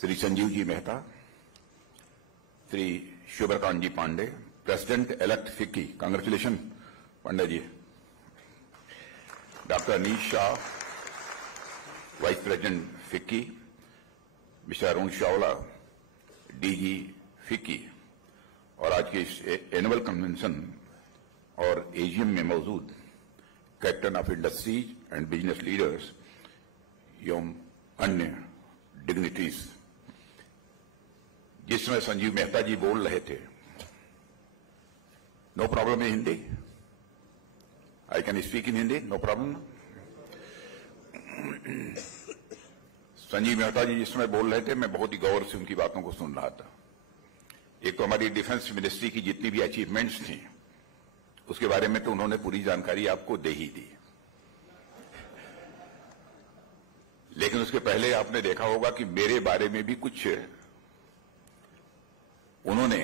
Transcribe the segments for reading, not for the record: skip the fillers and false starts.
Shri Sanjeev ji Mehta, Shri Shivkant ji Pande, president elect FICCI, congratulation Pande ji, doctor Anish Shah, vice president FICCI, mister Arun Chawla, DG FICCI, और आज के इस एनुअल कन्वेंशन और एजीएम में मौजूद captain of industries and business leaders एवं अन्य डिग्निटीज। जिस समय संजीव मेहता जी बोल रहे थे, no problem in Hindi, I can speak in Hindi, no problem. Sanjeev Mehta ji जिस समय बोल रहे थे, मैं बहुत ही गौर से उनकी बातों को सुन रहा था। एक तो हमारी डिफेंस मिनिस्ट्री की जितनी भी अचीवमेंट्स थी, उसके बारे में तो उन्होंने पूरी जानकारी आपको दे ही दी, लेकिन उसके पहले आपने देखा होगा कि मेरे बारे में भी उन्होंने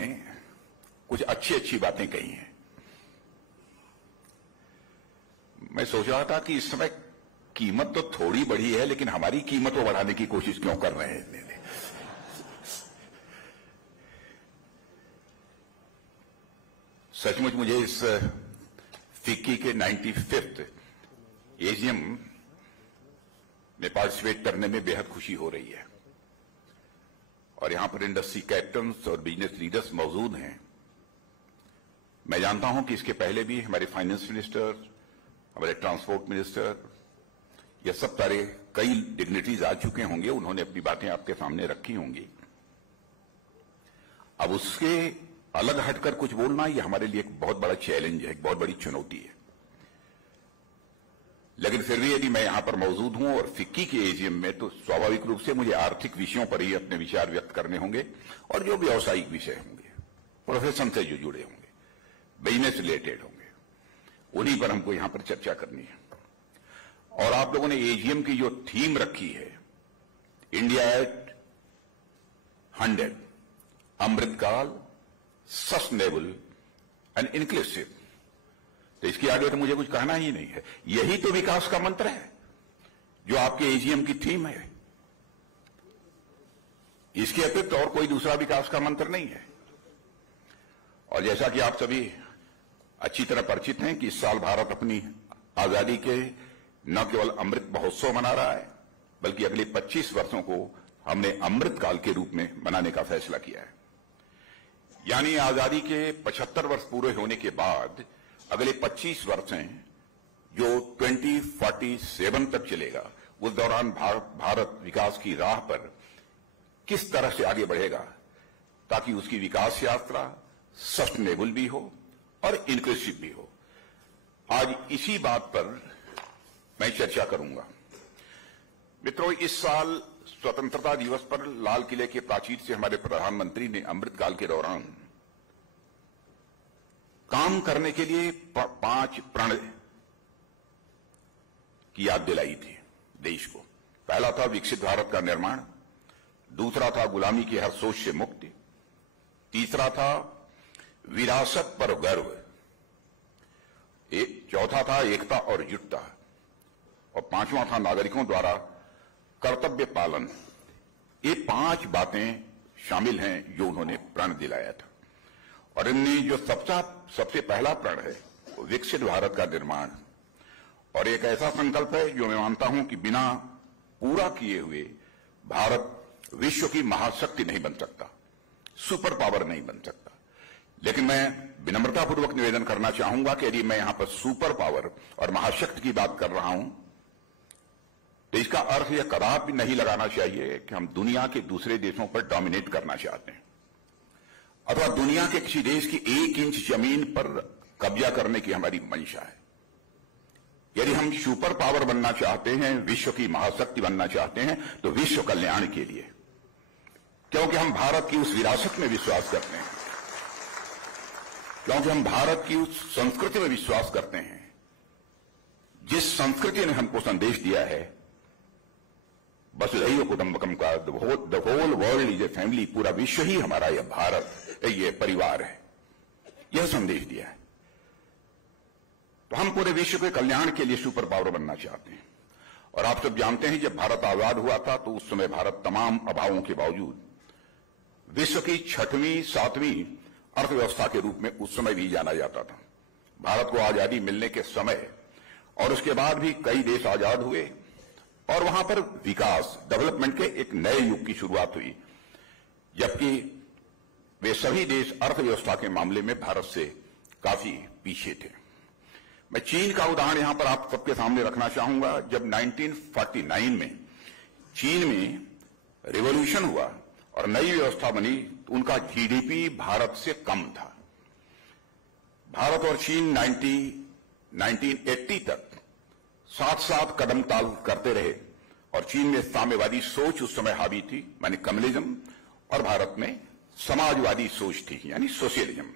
कुछ अच्छी अच्छी बातें कही हैं। मैं सोच रहा था कि इस समय कीमत तो थोड़ी बढ़ी है, लेकिन हमारी कीमत को बढ़ाने की कोशिश क्यों कर रहे हैं। सचमुच मुझे इस फिक्की के 95th एजीएम में पार्टिसिपेट करने में बेहद खुशी हो रही है, और यहां पर इंडस्ट्री कैप्टन्स और बिजनेस लीडर्स मौजूद हैं। मैं जानता हूं कि इसके पहले भी हमारे फाइनेंस मिनिस्टर, हमारे ट्रांसपोर्ट मिनिस्टर, ये सब सारे कई डिग्निटीज आ चुके होंगे, उन्होंने अपनी बातें आपके सामने रखी होंगी। अब उसके अलग हटकर कुछ बोलना, ये हमारे लिए एक बहुत बड़ा चैलेंज है, एक बहुत बड़ी चुनौती है। लेकिन फिर भी यदि मैं यहां पर मौजूद हूं और फिक्की के एजीएम में, तो स्वाभाविक रूप से मुझे आर्थिक विषयों पर ही अपने विचार व्यक्त करने होंगे, और जो व्यावसायिक विषय होंगे, प्रोफेशन से जो जुड़े होंगे, बिजनेस रिलेटेड होंगे, उन्हीं पर हमको यहां पर चर्चा करनी है। और आप लोगों ने एजीएम की जो थीम रखी है, India at 100, Amritkaal, sustainable and inclusive, तो इसके आगे तो मुझे कुछ कहना ही नहीं है। यही तो विकास का मंत्र है जो आपके एजीएम की थीम है। इसके अतिरिक्त और कोई दूसरा विकास का मंत्र नहीं है। और जैसा कि आप सभी अच्छी तरह परिचित हैं कि इस साल भारत अपनी आजादी के न केवल अमृत महोत्सव मना रहा है, बल्कि अगले 25 वर्षों को हमने अमृतकाल के रूप में मनाने का फैसला किया है। यानी आजादी के 75 वर्ष पूरे होने के बाद अगले 25 वर्ष हैं, जो 2047 तक चलेगा। उस दौरान भारत विकास की राह पर किस तरह से आगे बढ़ेगा, ताकि उसकी विकास यात्रा सस्टेनेबल भी हो और इंक्लूसिव भी हो। आज इसी बात पर मैं चर्चा करूंगा। मित्रों, इस साल स्वतंत्रता दिवस पर लाल किले के प्राचीर से हमारे प्रधानमंत्री ने अमृतकाल के दौरान काम करने के लिए 5 प्रण की याद दिलाई थी देश को। पहला था विकसित भारत का निर्माण, दूसरा था गुलामी की हर सोच से मुक्ति, तीसरा था विरासत पर गर्व, चौथा था एकता और एकजुटता, और 5वां था नागरिकों द्वारा कर्तव्य पालन। ये 5 बातें शामिल हैं जो उन्होंने प्रण दिलाया था। और इनमें जो सबसे पहला प्रण है वो विकसित भारत का निर्माण, और एक ऐसा संकल्प है जो मैं मानता हूं कि बिना पूरा किए हुए भारत विश्व की महाशक्ति नहीं बन सकता, सुपर पावर नहीं बन सकता। लेकिन मैं विनम्रतापूर्वक निवेदन करना चाहूंगा कि यदि मैं यहां पर सुपर पावर और महाशक्ति की बात कर रहा हूं, तो इसका अर्थ यह कदापि नहीं लगाना चाहिए कि हम दुनिया के दूसरे देशों पर डोमिनेट करना चाहते हैं, अथवा दुनिया के किसी देश की 1 इंच जमीन पर कब्जा करने की हमारी मंशा है। यदि हम सुपर पावर बनना चाहते हैं, विश्व की महाशक्ति बनना चाहते हैं, तो विश्व कल्याण के लिए, क्योंकि हम भारत की उस विरासत में विश्वास करते हैं, क्योंकि हम भारत की उस संस्कृति में विश्वास करते हैं जिस संस्कृति ने हमको संदेश दिया है, वसुधैव कुटुंबकम का, the whole world is a family, पूरा विश्व ही हमारा यह भारत, ये परिवार है, यह संदेश दिया है। तो हम पूरे विश्व के कल्याण के लिए सुपर पावर बनना चाहते हैं। और आप सब जानते हैं जब भारत आजाद हुआ था तो उस समय भारत तमाम अभावों के बावजूद विश्व की 6वीं 7वीं अर्थव्यवस्था के रूप में उस समय भी जाना जाता था। भारत को आजादी मिलने के समय और उसके बाद भी कई देश आजाद हुए और वहां पर विकास, डेवलपमेंट के एक नए युग की शुरुआत हुई, जबकि वे सभी देश अर्थव्यवस्था के मामले में भारत से काफी पीछे थे। मैं चीन का उदाहरण यहां पर आप सबके सामने रखना चाहूंगा। जब 1949 में चीन में रिवॉल्यूशन हुआ और नई व्यवस्था बनी तो उनका जीडीपी भारत से कम था। भारत और चीन 1980 तक साथ साथ कदम ताल करते रहे और चीन में साम्यवादी सोच उस समय हावी थी, माने कम्युनिज्म, और भारत में समाजवादी सोच थी यानी सोशलिज्म।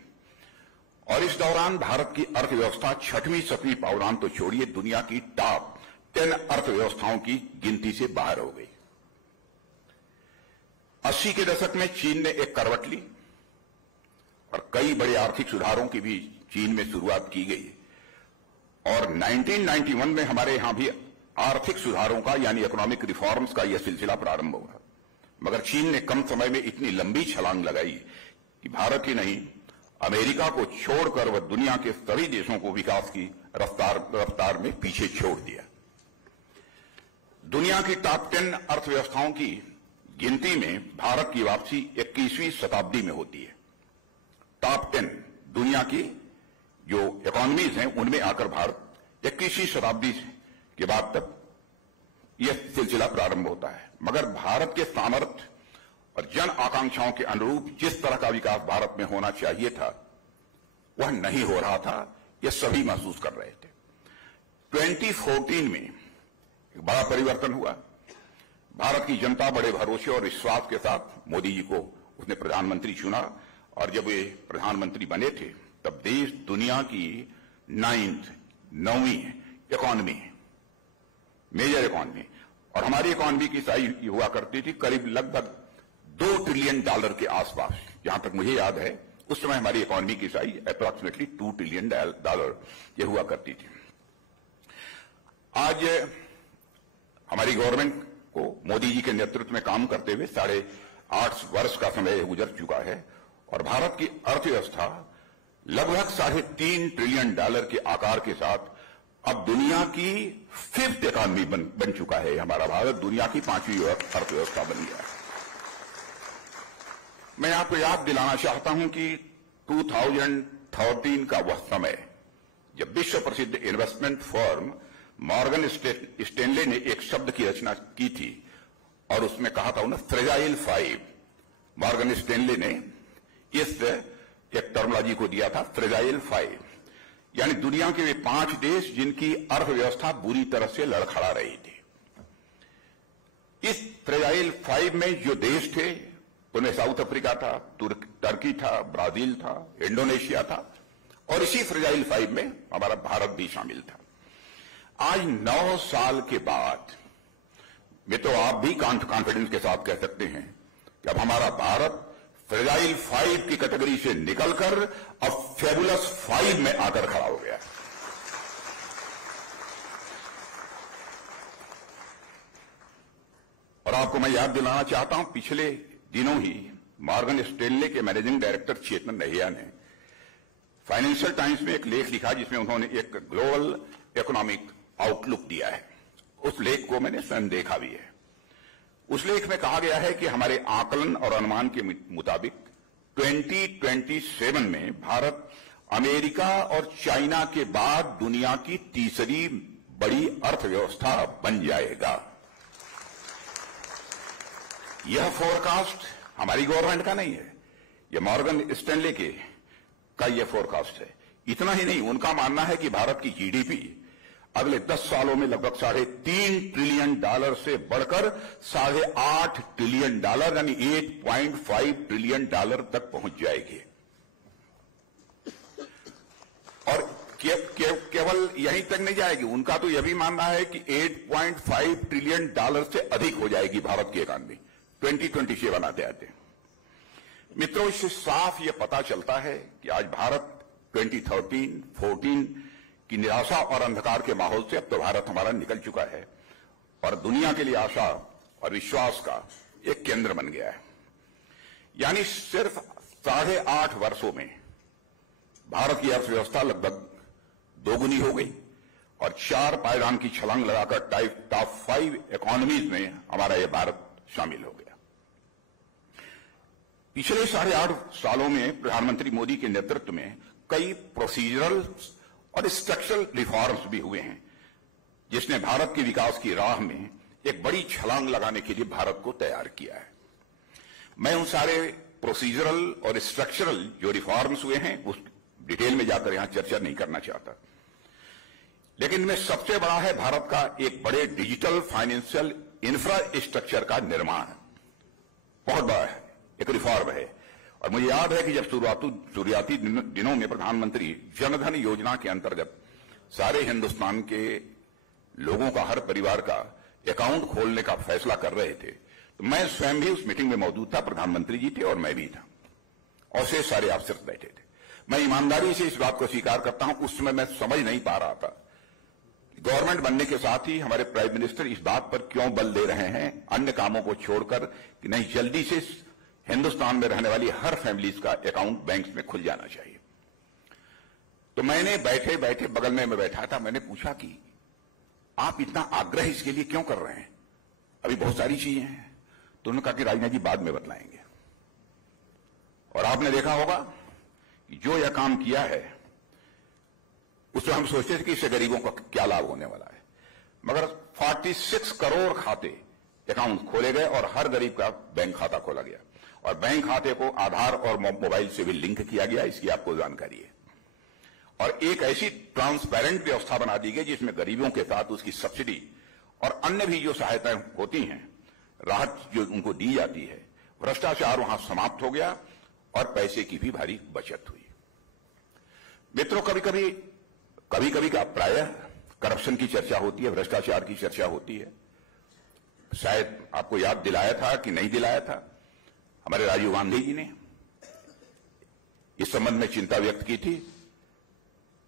और इस दौरान भारत की अर्थव्यवस्था 6वीं 7वीं पावदान तो छोड़िए, दुनिया की टॉप 10 अर्थव्यवस्थाओं की गिनती से बाहर हो गई। 80 के दशक में चीन ने एक करवट ली और कई बड़े आर्थिक सुधारों की भी चीन में शुरुआत की गई और 1991 में हमारे यहां भी आर्थिक सुधारों का यानी इकोनॉमिक रिफॉर्म्स का यह सिलसिला प्रारंभ हुआ। मगर चीन ने कम समय में इतनी लंबी छलांग लगाई कि भारत ही नहीं, अमेरिका को छोड़कर वह दुनिया के सभी देशों को विकास की रफ्तार में पीछे छोड़ दिया। दुनिया की टॉप 10 अर्थव्यवस्थाओं की गिनती में भारत की वापसी 21वीं शताब्दी में होती है। टॉप 10 दुनिया की जो इकोनॉमीज हैं उनमें आकर भारत 21वीं शताब्दी के बाद तक यह सिलसिला प्रारंभ होता है। मगर भारत के सामर्थ्य और जन आकांक्षाओं के अनुरूप जिस तरह का विकास भारत में होना चाहिए था वह नहीं हो रहा था, यह सभी महसूस कर रहे थे। 2014 में एक बड़ा परिवर्तन हुआ। भारत की जनता बड़े भरोसे और विश्वास के साथ मोदी जी को उसने प्रधानमंत्री चुना और जब वे प्रधानमंत्री बने थे तब देश दुनिया की 9वीं इकोनॉमी, मेजर इकोनॉमी, और हमारी इकोनॉमी की साइज हुआ करती थी करीब लगभग $2 ट्रिलियन के आसपास। जहां तक मुझे याद है उस समय हमारी इकोनॉमी की साइज अप्रॉक्सीमेटली $2 ट्रिलियन ये हुआ करती थी। आज हमारी गवर्नमेंट को मोदी जी के नेतृत्व में काम करते हुए 8.5 वर्ष का समय गुजर चुका है और भारत की अर्थव्यवस्था लगभग $3.5 ट्रिलियन के आकार के साथ अब दुनिया की 5th इकोनॉमी बन चुका है। हमारा भारत दुनिया की 5वीं अर्थव्यवस्था बन गया है। मैं आपको याद दिलाना चाहता हूं कि 2013 का वह समय जब विश्व प्रसिद्ध इन्वेस्टमेंट फर्म मॉर्गन स्टैनले ने एक शब्द की रचना की थी और उसमें कहा था उन्हें फ्रेजाइल 5। मॉर्गन स्टैनले ने इस एक टर्मिनोलॉजी को दिया था, फ्रेजाइल 5, यानी दुनिया के वे 5 देश जिनकी अर्थव्यवस्था बुरी तरह से लड़खड़ा रही थी। इस फ्रेजाइल 5 में जो देश थे उनमें साउथ अफ्रीका था, टर्की था, ब्राजील था, इंडोनेशिया था और इसी फ्रेजाइल 5 में हमारा भारत भी शामिल था। आज 9 साल के बाद में तो आप भी कॉन्फिडेंस के साथ कह सकते हैं कि अब हमारा भारत फ्रेजाइल 5 की कैटेगरी से निकलकर अब फेबुलस 5 में आकर खड़ा हो गया। और आपको मैं याद दिलाना चाहता हूं, पिछले दिनों ही मॉर्गन स्टैनले के मैनेजिंग डायरेक्टर चेतन नहिया ने फाइनेंशियल टाइम्स में एक लेख लिखा जिसमें उन्होंने एक ग्लोबल इकोनॉमिक आउटलुक दिया है। उस लेख को मैंने स्वयं देखा भी है। उस लेख में कहा गया है कि हमारे आकलन और अनुमान के मुताबिक 2027 में भारत अमेरिका और चाइना के बाद दुनिया की तीसरी बड़ी अर्थव्यवस्था बन जाएगा। यह फोरकास्ट हमारी गवर्नमेंट का नहीं है, यह मॉर्गन स्टैनले का यह फोरकास्ट है। इतना ही नहीं, उनका मानना है कि भारत की जीडीपी अगले 10 सालों में लगभग $3.5 ट्रिलियन से बढ़कर $8.5 ट्रिलियन यानी $8.5 ट्रिलियन तक पहुंच जाएगी। और केवल यहीं तक नहीं जाएगी, उनका तो यह भी मानना है कि $8.5 ट्रिलियन से अधिक हो जाएगी भारत की इकॉनमी 2027 आते आते। मित्रों, इससे साफ यह पता चलता है कि आज भारत 2013-14 की निराशा और अंधकार के माहौल से अब तो भारत हमारा निकल चुका है और दुनिया के लिए आशा और विश्वास का एक केंद्र बन गया है। यानी सिर्फ 8.5 वर्षों में भारत की अर्थव्यवस्था लगभग दोगुनी हो गई और 4 पायदान की छलांग लगाकर टॉप 5 इकोनॉमीज में हमारा यह भारत शामिल हो गया। पिछले 8.5 सालों में प्रधानमंत्री मोदी के नेतृत्व में कई प्रोसीजरल और स्ट्रक्चरल रिफॉर्म्स भी हुए हैं, जिसने भारत के विकास की राह में एक बड़ी छलांग लगाने के लिए भारत को तैयार किया है। मैं उन सारे प्रोसीजरल और स्ट्रक्चरल जो रिफॉर्म्स हुए हैं उस डिटेल में जाकर यहां चर्चा नहीं करना चाहता, लेकिन इनमें सबसे बड़ा है भारत का एक बड़े डिजिटल फाइनेंशियल इंफ्रास्ट्रक्चर का निर्माण। बहुत बड़ा है, एक रिफॉर्म है। और मुझे याद है कि जब शुरुआती दिनों में प्रधानमंत्री जनधन योजना के अंतर्गत सारे हिंदुस्तान के लोगों का, हर परिवार का अकाउंट खोलने का फैसला कर रहे थे, तो मैं स्वयं भी उस मीटिंग में मौजूद था। प्रधानमंत्री जी थे और मैं भी था और से सारे अफसर बैठे थे। मैं ईमानदारी से इस बात को स्वीकार करता हूं, उस समय मैं समझ नहीं पा रहा था गवर्नमेंट बनने के साथ ही हमारे प्राइम मिनिस्टर इस बात पर क्यों बल दे रहे हैं अन्य कामों को छोड़कर कि नहीं, जल्दी से हिंदुस्तान में रहने वाली हर फैमिलीज का अकाउंट बैंक्स में खुल जाना चाहिए। तो मैंने बैठे बैठे बगल में मैं बैठा था, मैंने पूछा कि आप इतना आग्रह इसके लिए क्यों कर रहे हैं, अभी बहुत सारी चीजें हैं। तो उन्होंने कहा कि राजनाथ जी बाद में बतलाएंगे। और आपने देखा होगा कि जो यह काम किया है उससे हम सोचते थे कि इससे गरीबों का क्या लाभ होने वाला है, मगर 46 करोड़ खाते अकाउंट खोले गए और हर गरीब का बैंक खाता खोला गया और बैंक खाते को आधार और मोबाइल से भी लिंक किया गया, इसकी आपको जानकारी है। और एक ऐसी ट्रांसपेरेंट व्यवस्था बना दी गई जिसमें गरीबों के साथ उसकी सब्सिडी और अन्य भी जो सहायताएं होती हैं, राहत जो उनको दी जाती है, भ्रष्टाचार वहां समाप्त हो गया और पैसे की भी भारी बचत हुई। मित्रों, कभी कभी का प्रायः करप्शन की चर्चा होती है, भ्रष्टाचार की चर्चा होती है। शायद आपको याद दिलाया था कि नहीं दिलाया था, हमारे राजीव गांधी जी ने इस संबंध में चिंता व्यक्त की थी।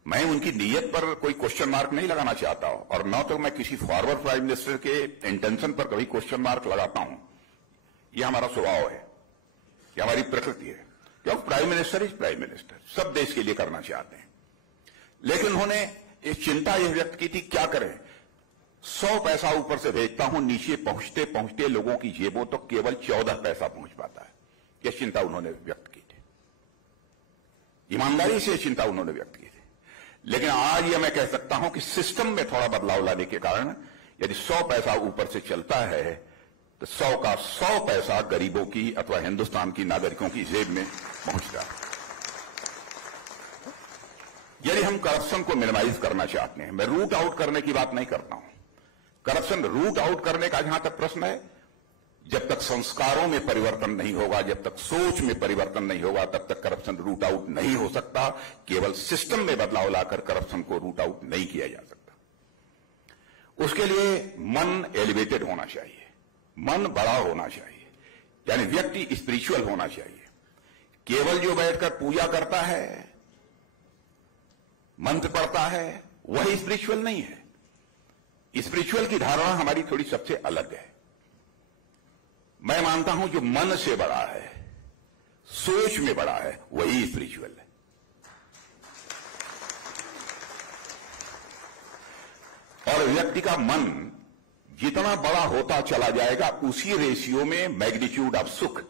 मैं उनकी नीयत पर कोई क्वेश्चन मार्क नहीं लगाना चाहता हूं और न तो मैं किसी फॉरवर्ड प्राइम मिनिस्टर के इंटेंशन पर कभी क्वेश्चन मार्क लगाता हूं। यह हमारा स्वभाव है, यह हमारी प्रकृति है, क्योंकि prime minister is prime minister, सब देश के लिए करना चाहते हैं। लेकिन उन्होंने एक चिंता यह व्यक्त की थी, क्या करें, 100 पैसा ऊपर से भेजता हूं, नीचे पहुंचते पहुंचते लोगों की जेबों तो केवल 14 पैसा पहुंच पाता है। यह चिंता उन्होंने व्यक्त की थी, ईमानदारी से चिंता उन्होंने व्यक्त की थी। लेकिन आज यह मैं कह सकता हूं कि सिस्टम में थोड़ा बदलाव लाने के कारण यदि 100 पैसा ऊपर से चलता है तो 100 का 100 पैसा गरीबों की अथवा हिंदुस्तान की नागरिकों की जेब में पहुंचता है। यदि हम करप्शन को मिनिमाइज करना चाहते हैं, मैं रूट आउट करने की बात नहीं करता हूं, करप्शन रूट आउट करने का जहां तक प्रश्न है, जब तक संस्कारों में परिवर्तन नहीं होगा, जब तक सोच में परिवर्तन नहीं होगा, तब तक करप्शन रूट आउट नहीं हो सकता। केवल सिस्टम में बदलाव लाकर करप्शन को रूट आउट नहीं किया जा सकता। उसके लिए मन एलिवेटेड होना चाहिए, मन बड़ा होना चाहिए, यानी व्यक्ति स्पिरिचुअल होना चाहिए। केवल जो बैठकर पूजा करता है, मंत्र पढ़ता है, वही स्पिरिचुअल नहीं है। स्पिरिचुअल की धारणा हमारी थोड़ी सबसे अलग है। मैं मानता हूं जो मन से बड़ा है, सोच में बड़ा है, वही स्पिरिचुअल है। और व्यक्ति का मन जितना बड़ा होता चला जाएगा, उसी रेशियो में magnitude of sukh,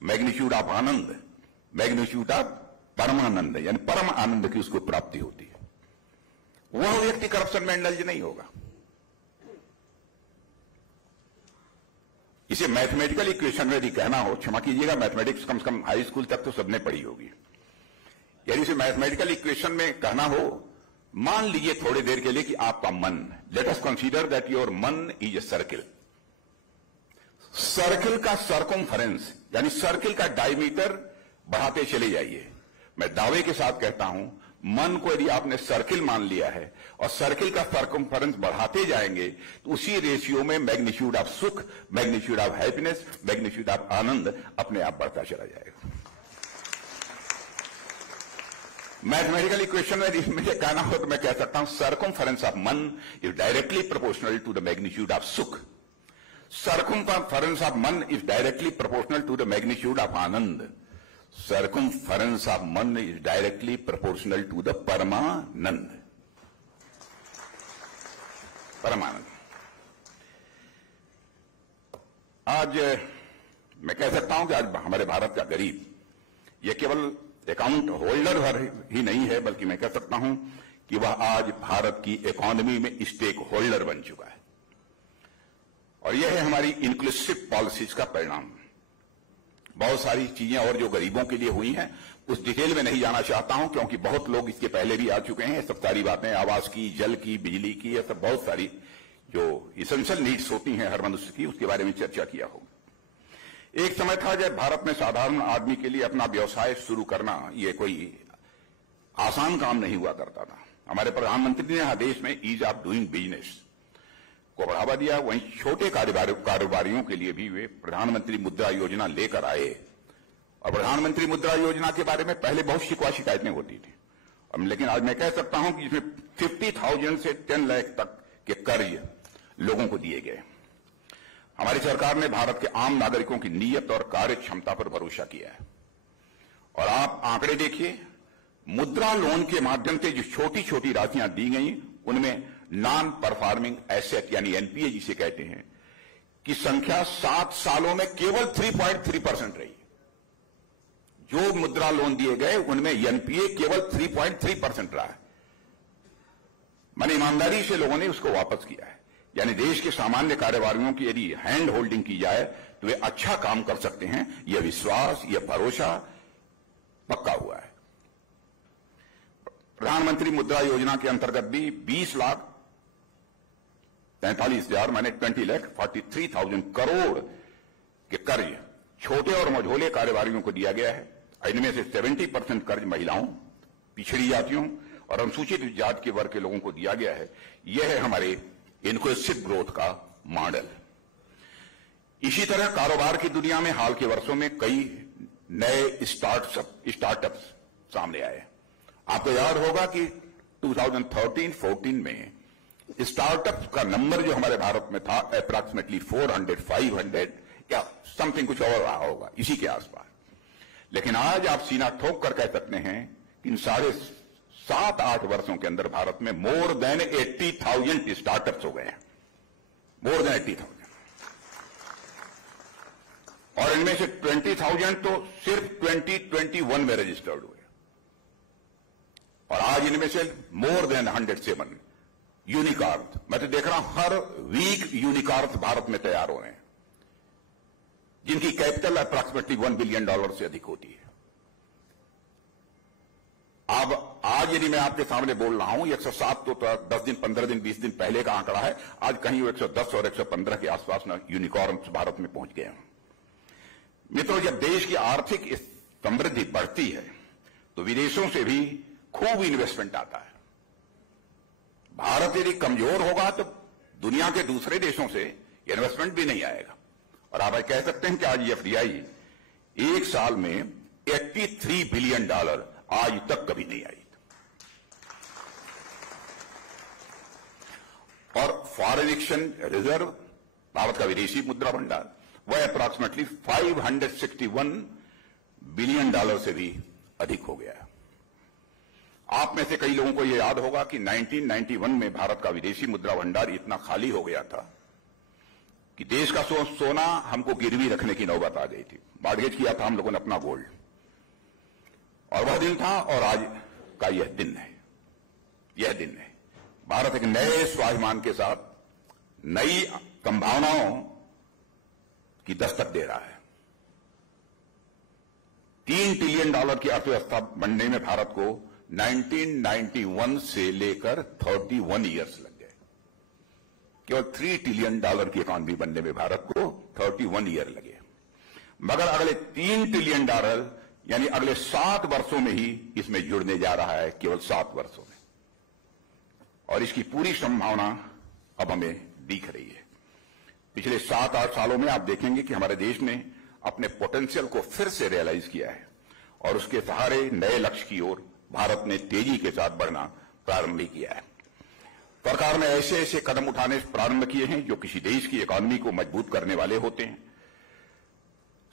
magnitude of anand, magnitude of paramanand यानी परम आनंद की उसको प्राप्ति होती है। वह व्यक्ति करप्शन में इंडल्ज नहीं होगा। इसे मैथमेटिकल इक्वेशन में यदि कहना हो, क्षमा कीजिएगा, मैथमेटिक्स कम से कम हाई स्कूल तक तो सबने पढ़ी होगी। यदि इसे मैथमेटिकल इक्वेशन में कहना हो, मान लीजिए थोड़ी देर के लिए कि आपका मन, let us consider that your मन इज ए सर्किल। सर्किल का सर्कमफरेंस यानी सर्किल का डायमीटर बढ़ाते चले जाइए। मैं दावे के साथ कहता हूं, मन को यदि आपने सर्किल मान लिया है और सर्किल का सर्कमफरेंस बढ़ाते जाएंगे तो उसी रेशियो में magnitude of sukh, magnitude of happiness, magnitude of anand अपने आप बढ़ता चला जाएगा। मैथमेटिकल इक्वेशन में मुझे कहना हो तो मैं कह सकता हूं circumference of man is directly proportional to the magnitude of sukh, circumference of man is directly proportional to the magnitude of anand, circumference of man is directly proportional to the paramanand. Paramanand. आज मैं कह सकता हूं कि आज हमारे भारत का गरीब यह केवल अकाउंट होल्डर ही नहीं है, बल्कि मैं कह सकता हूं कि वह आज भारत की इकोनॉमी में स्टेक होल्डर बन चुका है। और यह है हमारी इंक्लूसिव पॉलिसीज का परिणाम। बहुत सारी चीजें और जो गरीबों के लिए हुई हैं उस डिटेल में नहीं जाना चाहता हूं, क्योंकि बहुत लोग इसके पहले भी आ चुके हैं। सब सारी बातें आवास की, जल की, बिजली की, यह सब बहुत सारी जो इसेंशियल नीड्स होती हैं हर मनुष्य की, उसके बारे में चर्चा किया होगा। एक समय था जब भारत में साधारण आदमी के लिए अपना व्यवसाय शुरू करना यह कोई आसान काम नहीं हुआ करता था। हमारे प्रधानमंत्री ने आदेश में ईज ऑफ डूइंग बिजनेस को बढ़ावा दिया। वहीं छोटे कारोबारियों के लिए भी वे प्रधानमंत्री मुद्रा योजना लेकर आए। और प्रधानमंत्री मुद्रा योजना के बारे में पहले बहुत शिकवा शिकायतें होती थी, लेकिन आज मैं कह सकता हूं कि इसमें 50,000 से 10 लाख तक के कर्ज लोगों को दिए गए। हमारी सरकार ने भारत के आम नागरिकों की नीयत और कार्य क्षमता पर भरोसा किया है। और आप आंकड़े देखिए, मुद्रा लोन के माध्यम से जो छोटी छोटी राशियां दी गई उनमें नॉन परफॉर्मिंग एसेट यानी एनपीए जिसे कहते हैं की संख्या 7 सालों में केवल 3.3% रही। जो मुद्रा लोन दिए गए उनमें एनपीए केवल 3.3% रहा है। मैंने ईमानदारी से लोगों ने उसको वापस किया है। यानी देश के सामान्य कारोबारियों की यदि हैंड होल्डिंग की जाए तो वे अच्छा काम कर सकते हैं। यह विश्वास, यह भरोसा पक्का हुआ है। प्रधानमंत्री मुद्रा योजना के अंतर्गत भी 20,43,000 माने 20,43,000 करोड़ के कर्ज छोटे और मझोले कारोबारियों को दिया गया है। इनमें से 70% कर्ज महिलाओं, पिछड़ी जातियों और अनुसूचित जाति के वर्ग के लोगों को दिया गया है। यह है हमारे इंक्लूसिव ग्रोथ का मॉडल। इसी तरह कारोबार की दुनिया में हाल के वर्षों में कई नए स्टार्टअप्स सामने आए। आपको याद होगा कि 2013-14 में स्टार्टअप्स का नंबर जो हमारे भारत में था अप्रॉक्सीमेटली 400, 500 या समथिंग कुछ और रहा होगा इसी के आसपास। लेकिन आज आप सीना ठोक कर कह सकते हैं कि इन 7-8 वर्षों के अंदर भारत में मोर देन 80,000 स्टार्टअप्स हो गए हैं। More than 80,000। और इनमें से 20,000 तो सिर्फ 2021 में रजिस्टर्ड हुए और आज इनमें से मोर देन 107 यूनिकॉर्न। मैं तो देख रहा हूं हर वीक यूनिकॉर्न भारत में तैयार हो रहे हैं जिनकी कैपिटल अप्रॉक्सीमेटली $1 बिलियन से अधिक होती है। अब आज यदि मैं आपके सामने बोल रहा हूं 107 तो 10 दिन, 15 दिन, 20 दिन पहले का आंकड़ा है। आज कहीं 110 और 115 के आसपास न यूनिकॉर्न भारत में पहुंच गए हैं। मित्रों, जब देश की आर्थिक समृद्धि बढ़ती है तो विदेशों से भी खूब इन्वेस्टमेंट आता है। भारत यदि कमजोर होगा तो दुनिया के दूसरे देशों से इन्वेस्टमेंट भी नहीं आएगा। और आप कह सकते हैं कि आज एफडीआई एक साल में $83 बिलियन आज तक कभी नहीं आई। और फॉरेन एक्सचेंज रिजर्व, भारत का विदेशी मुद्रा भंडार, वह अप्रॉक्सीमेटली $561 बिलियन से भी अधिक हो गया है। आप में से कई लोगों को यह याद होगा कि 1991 में भारत का विदेशी मुद्रा भंडार इतना खाली हो गया था कि देश का सोना हमको गिरवी रखने की नौबत आ गई थी। मॉर्गेज किया था हम लोगों ने अपना गोल्ड। और वह दिन था और आज का यह दिन है। यह दिन है भारत एक नए स्वाभिमान के साथ नई संभावनाओं की दस्तक दे रहा है। $3 ट्रिलियन की अर्थव्यवस्था बनने में भारत को 1991 से लेकर 31 ईयर्स लग गए। केवल $3 ट्रिलियन की इकॉनमी बनने में भारत को 31 ईयर लगे। मगर अगले $3 ट्रिलियन यानी अगले 7 वर्षों में ही इसमें जुड़ने जा रहा है, केवल 7 वर्षों में। और इसकी पूरी संभावना अब हमें दिख रही है। पिछले 7-8 सालों में आप देखेंगे कि हमारे देश ने अपने पोटेंशियल को फिर से रियलाइज किया है और उसके सहारे नए लक्ष्य की ओर भारत ने तेजी के साथ बढ़ना प्रारंभ भी किया है। सरकार ने ऐसे ऐसे कदम उठाने प्रारंभ किए हैं जो किसी देश की इकॉनमी को मजबूत करने वाले होते हैं।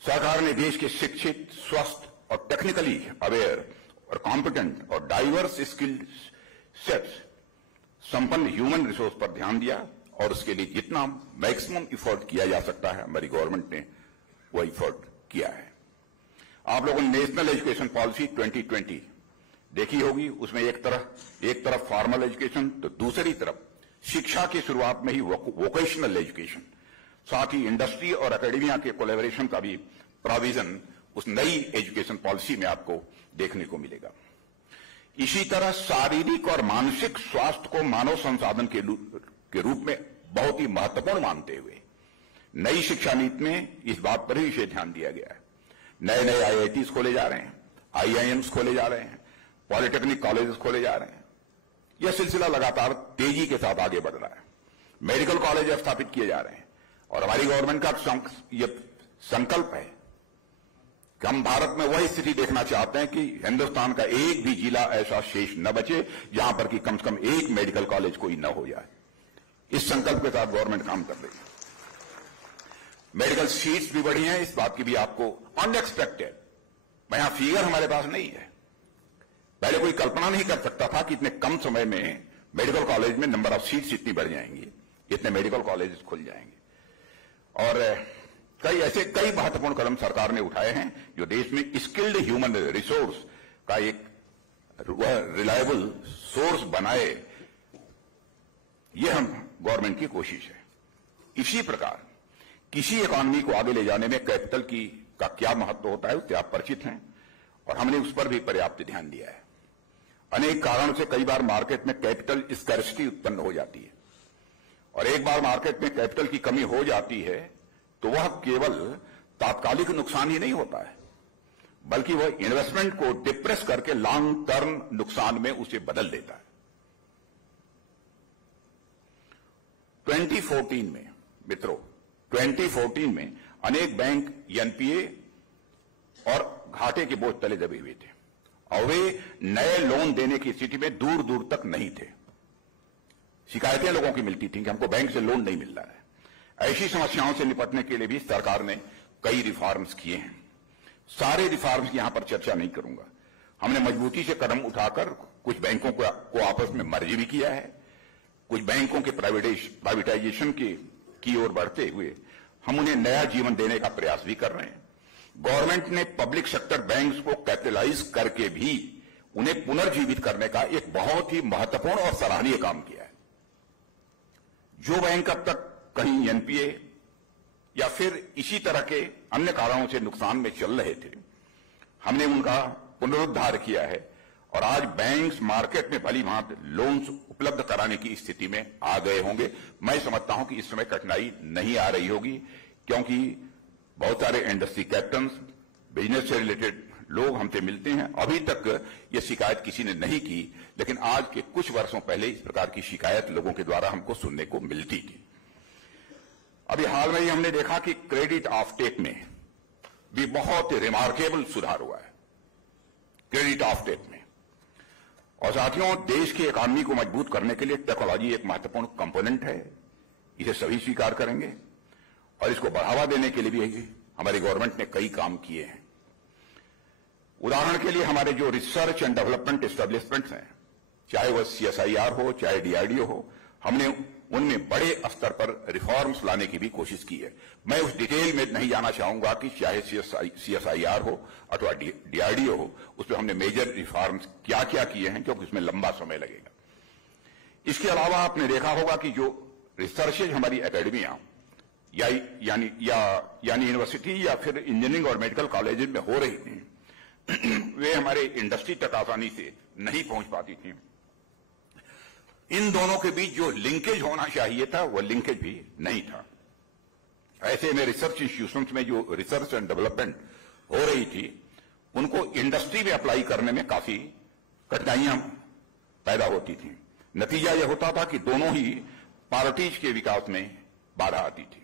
सरकार ने देश के शिक्षित, स्वस्थ और टेक्निकली अवेयर और कॉम्पिटेंट और डाइवर्स स्किल सेट्स संपन्न ह्यूमन रिसोर्स पर ध्यान दिया और उसके लिए जितना मैक्सिमम इफर्ट किया जा सकता है हमारी गवर्नमेंट ने वो इफर्ट किया है। आप लोगों ने नेशनल एजुकेशन पॉलिसी 2020 देखी होगी। उसमें एक तरफ फॉर्मल एजुकेशन तो दूसरी तरफ शिक्षा की शुरुआत में ही वोकेशनल एजुकेशन, साथ ही इंडस्ट्री और एकेडमिया के कोलैबोरेशन का भी प्रोविजन उस नई एजुकेशन पॉलिसी में आपको देखने को मिलेगा। इसी तरह शारीरिक और मानसिक स्वास्थ्य को मानव संसाधन के रूप में बहुत ही महत्वपूर्ण मानते हुए नई शिक्षा नीति में इस बात पर ही विशेष ध्यान दिया गया है। नए नए IITs खोले जा रहे हैं, IIMs खोले जा रहे हैं, पॉलिटेक्निक कॉलेजेस खोले जा रहे हैं। यह सिलसिला लगातार तेजी के साथ आगे बढ़ रहा है। मेडिकल कॉलेज स्थापित किए जा रहे हैं और हमारी गवर्नमेंट का यह संकल्प है कि हम भारत में वही स्थिति देखना चाहते हैं कि हिंदुस्तान का एक भी जिला ऐसा शेष न बचे जहां पर कि कम से कम एक मेडिकल कॉलेज कोई न हो जाए। इस संकल्प के साथ गवर्नमेंट काम कर रही है। मेडिकल सीट्स भी बढ़ी हैं, इस बात की भी आपको अनएक्सपेक्टेड, यहां फिगर हमारे पास नहीं है। पहले कोई कल्पना नहीं कर सकता था कि इतने कम समय में मेडिकल कॉलेज में नंबर ऑफ सीट्स इतनी बढ़ जाएंगी, इतने मेडिकल कॉलेज खुल जाएंगे। और कई महत्वपूर्ण कदम सरकार ने उठाए हैं जो देश में स्किल्ड ह्यूमन रिसोर्स का एक रिलायबल सोर्स बनाए, यह हम गवर्नमेंट की कोशिश है। इसी प्रकार किसी इकॉनमी को आगे ले जाने में कैपिटल का क्या महत्व होता है उससे आप परिचित हैं और हमने उस पर भी पर्याप्त ध्यान दिया है। अनेक कारणों से कई बार मार्केट में कैपिटल स्कैर्सिटी उत्पन्न हो जाती है और एक बार मार्केट में कैपिटल की कमी हो जाती है तो वह केवल तात्कालिक नुकसान ही नहीं होता है बल्कि वह इन्वेस्टमेंट को डिप्रेस करके लॉन्ग टर्म नुकसान में उसे बदल देता है। 2014 में मित्रों, 2014 में अनेक बैंक एनपीए और घाटे के बोझ तले दबे हुए थे और वे नए लोन देने की स्थिति में दूर दूर तक नहीं थे। शिकायतें लोगों की मिलती थी कि हमको बैंक से लोन नहीं मिल रहा है। ऐसी समस्याओं से निपटने के लिए भी सरकार ने कई रिफॉर्म्स किए हैं। सारे रिफॉर्म्स की यहां पर चर्चा नहीं करूंगा। हमने मजबूती से कदम उठाकर कुछ बैंकों को आपस में मर्ज भी किया है। कुछ बैंकों के प्राइवेटाइजेशन की ओर बढ़ते हुए हम उन्हें नया जीवन देने का प्रयास भी कर रहे हैं। गवर्नमेंट ने पब्लिक सेक्टर बैंक्स को कैपिटलाइज करके भी उन्हें पुनर्जीवित करने का एक बहुत ही महत्वपूर्ण और सराहनीय काम किया है। जो बैंक अब तक कहीं एनपीए या फिर इसी तरह के अन्य कारणों से नुकसान में चल रहे थे, हमने उनका पुनरुद्धार किया है और आज बैंक्स मार्केट में भली भांति लोन्स उपलब्ध कराने की स्थिति में आ गए होंगे। मैं समझता हूं कि इस समय कठिनाई नहीं आ रही होगी क्योंकि बहुत सारे इंडस्ट्री कैप्टन्स, बिजनेस से रिलेटेड लोग हमसे मिलते हैं। अभी तक ये शिकायत किसी ने नहीं की, लेकिन आज के कुछ वर्षों पहले इस प्रकार की शिकायत लोगों के द्वारा हमको सुनने को मिलती थी। अभी हाल में ही हमने देखा कि क्रेडिट ऑफटेक में भी बहुत रिमार्केबल सुधार हुआ है, क्रेडिट ऑफटेक में। और साथियों, देश की इकॉनमी को मजबूत करने के लिए टेक्नोलॉजी एक महत्वपूर्ण कंपोनेंट है, इसे सभी स्वीकार करेंगे और इसको बढ़ावा देने के लिए भी हमारी गवर्नमेंट ने कई काम किए हैं। उदाहरण के लिए हमारे जो रिसर्च एंड डेवलपमेंट एस्टेब्लिशमेंट्स हैं, चाहे वह CSIR हो चाहे DRDO हो, हमने उनमें बड़े स्तर पर रिफॉर्म्स लाने की भी कोशिश की है। मैं उस डिटेल में नहीं जाना चाहूंगा कि चाहे CSIR हो अथवा DRDO हो, उसमें हमने मेजर रिफॉर्म्स क्या क्या किए हैं क्योंकि उसमें लंबा समय लगेगा। इसके अलावा आपने देखा होगा कि जो रिसर्चेज हमारी एकेडमिया यानी यूनिवर्सिटी या फिर इंजीनियरिंग और मेडिकल कॉलेज में हो रही थी, वे हमारे इंडस्ट्री तक आसानी से नहीं पहुंच पाती थी। इन दोनों के बीच जो लिंकेज होना चाहिए था वह लिंकेज भी नहीं था। ऐसे में रिसर्च इंस्टीट्यूशंस में जो रिसर्च एंड डेवलपमेंट हो रही थी उनको इंडस्ट्री में अप्लाई करने में काफी कठिनाइयां पैदा होती थी। नतीजा यह होता था कि दोनों ही पार्टीज के विकास में बाधा आती थी।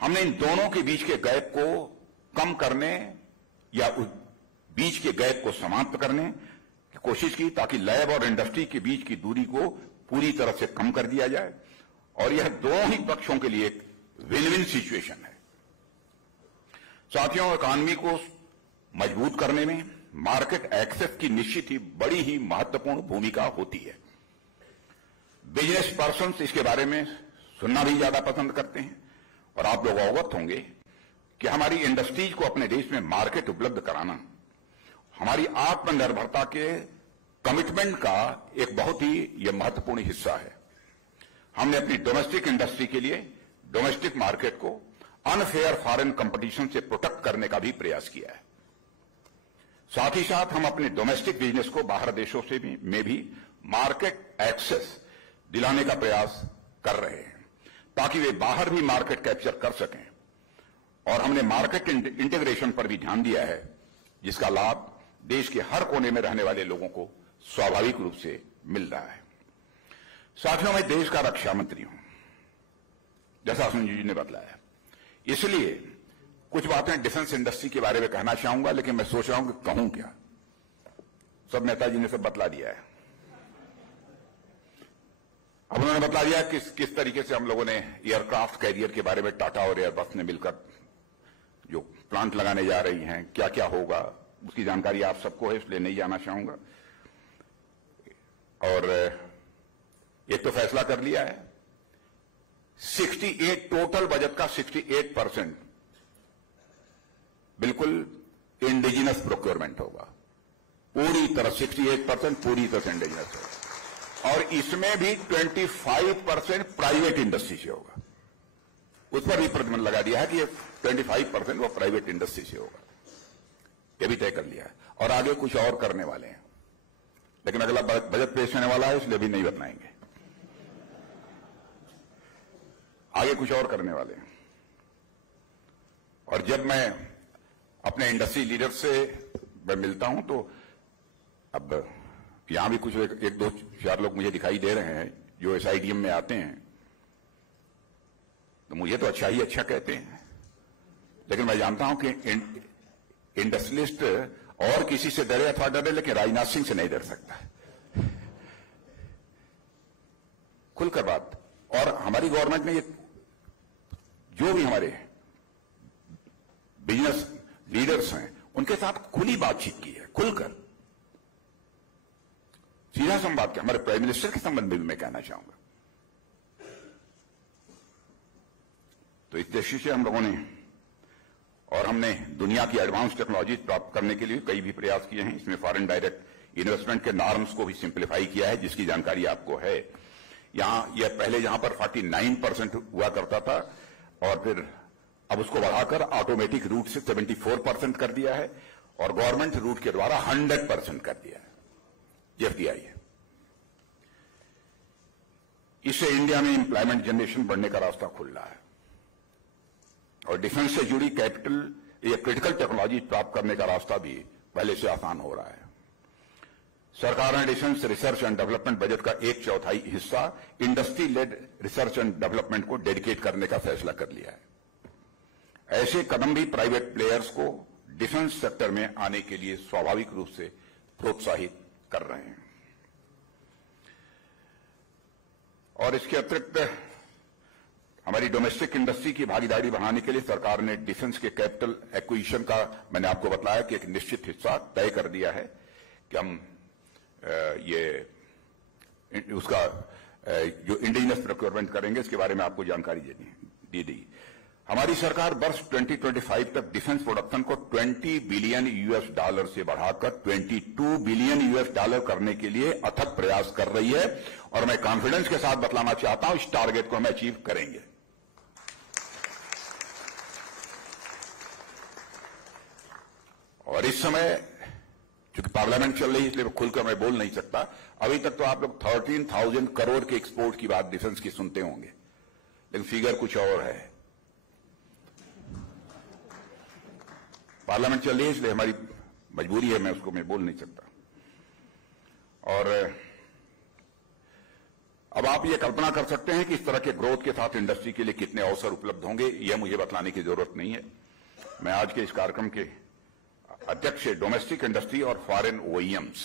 हमने इन दोनों के बीच के गैप को कम करने या बीच के गैप को समाप्त करने की कोशिश की ताकि लैब और इंडस्ट्री के बीच की दूरी को पूरी तरह से कम कर दिया जाए, और यह दोनों ही पक्षों के लिए एक विन विन सिचुएशन है। साथियों, इकॉनमी को मजबूत करने में मार्केट एक्सेस की निश्चित ही बड़ी ही महत्वपूर्ण भूमिका होती है। बिजनेस पर्सन्स इसके बारे में सुनना भी ज्यादा पसंद करते हैं, और आप लोग अवगत होंगे कि हमारी इंडस्ट्रीज को अपने देश में मार्केट उपलब्ध कराना हमारी आत्मनिर्भरता के कमिटमेंट का एक बहुत ही यह महत्वपूर्ण हिस्सा है। हमने अपनी डोमेस्टिक इंडस्ट्री के लिए डोमेस्टिक मार्केट को अनफेयर फॉरेन कंपटीशन से प्रोटेक्ट करने का भी प्रयास किया है। साथ ही साथ हम अपने डोमेस्टिक बिजनेस को बाहर देशों से में भी मार्केट एक्सेस दिलाने का प्रयास कर रहे हैं ताकि वे बाहर भी मार्केट कैप्चर कर सकें, और हमने मार्केट इंटीग्रेशन पर भी ध्यान दिया है जिसका लाभ देश के हर कोने में रहने वाले लोगों को स्वाभाविक रूप से मिल रहा है। साथियों, मैं देश का रक्षा मंत्री हूं, जैसा संजय जी ने बतलाया, इसलिए कुछ बातें डिफेंस इंडस्ट्री के बारे में कहना चाहूंगा, लेकिन मैं सोच रहा हूं कि कहूं क्या। सब नेताजी ने सब बतला दिया है। अब उन्होंने बतला दिया किस तरीके से हम लोगों ने एयरक्राफ्ट कैरियर के बारे में टाटा और एयरबस ने मिलकर जो प्लांट लगाने जा रही हैं, क्या क्या होगा उसकी जानकारी आप सबको है, इसलिए नहीं जाना चाहूंगा। और एक तो फैसला कर लिया है 68 टोटल बजट का 68% बिल्कुल इंडिजिनस प्रोक्योरमेंट होगा, पूरी तरह 68% पूरी तरह से इंडिजिनस होगा, और इसमें भी 25% प्राइवेट इंडस्ट्री से होगा। उस पर भी प्रतिबंध लगा दिया है कि 25% वो प्राइवेट इंडस्ट्री से होगा, यह भी तय कर लिया है। और आगे कुछ और करने वाले हैं, लेकिन अगला बजट पेश होने वाला है इसलिए भी नहीं बताएंगे। आगे कुछ और करने वाले हैं। और जब मैं अपने इंडस्ट्री लीडर से मैं मिलता हूं तो अब यहां भी कुछ एक दो चार लोग मुझे दिखाई दे रहे हैं जो एसआईडीएम में आते हैं, तो मुझे तो अच्छा ही अच्छा कहते हैं, लेकिन मैं जानता हूं कि इंडस्ट्रियलिस्ट और किसी से डरे अथवा डरे, लेकिन राजनाथ सिंह से नहीं डर सकता है। खुलकर बात। और हमारी गवर्नमेंट ने ये जो भी हमारे बिजनेस लीडर्स हैं उनके साथ खुली बातचीत की है, खुलकर सीधा संवाद किया। हमारे प्राइम मिनिस्टर के संबंध में भी मैं कहना चाहूंगा। तो इस दृष्टि से हम लोगों ने और हमने दुनिया की एडवांस टेक्नोलॉजी प्राप्त करने के लिए कई भी प्रयास किए हैं। इसमें फॉरेन डायरेक्ट इन्वेस्टमेंट के नॉर्म्स को भी सिंप्लीफाई किया है, जिसकी जानकारी आपको है। यह पहले जहां पर 49% हुआ करता था और फिर अब उसको बढ़ाकर ऑटोमेटिक रूट से 74% कर दिया है, और गवर्नमेंट रूट के द्वारा 100% कर दिया है, एफडीआई है। इससे इंडिया में एम्प्लॉयमेंट जनरेशन बढ़ने का रास्ता खुल रहा है, और डिफेंस से जुड़ी कैपिटल या क्रिटिकल टेक्नोलॉजी प्राप्त करने का रास्ता भी पहले से आसान हो रहा है। सरकार ने defence research and development budget का 1/4 हिस्सा industry led research and development को डेडिकेट करने का फैसला कर लिया है। ऐसे कदम भी प्राइवेट प्लेयर्स को डिफेंस सेक्टर में आने के लिए स्वाभाविक रूप से प्रोत्साहित कर रहे हैं। और इसके अतिरिक्त हमारी डोमेस्टिक इंडस्ट्री की भागीदारी बढ़ाने के लिए सरकार ने डिफेंस के कैपिटल एक्विजिशन का, मैंने आपको बताया कि एक निश्चित हिस्सा तय कर दिया है कि हम उसका जो इंडिजिनस प्रोक्योरमेंट करेंगे, इसके बारे में आपको जानकारी दे दी। हमारी सरकार वर्ष 2025 तक डिफेंस प्रोडक्शन को $20 बिलियन से बढ़ाकर $22 बिलियन करने के लिए अथक प्रयास कर रही है, और मैं कॉन्फिडेंस के साथ बतलाना चाहता हूं इस टारगेट को हम अचीव करेंगे। और इस समय चूंकि पार्लियामेंट चल रही है इसलिए खुलकर मैं बोल नहीं सकता। अभी तक तो आप लोग 13,000 करोड़ के एक्सपोर्ट की बात डिफेंस की सुनते होंगे, लेकिन फिगर कुछ और है। पार्लियामेंट चल रही है इसलिए हमारी मजबूरी है, मैं उसको बोल नहीं सकता। और अब आप ये कल्पना कर सकते हैं कि इस तरह के ग्रोथ के साथ इंडस्ट्री के लिए कितने अवसर उपलब्ध होंगे, यह मुझे बतलाने की जरूरत नहीं है। मैं आज के इस कार्यक्रम के अध्यक्ष डोमेस्टिक इंडस्ट्री और फॉरेन ओईएम्स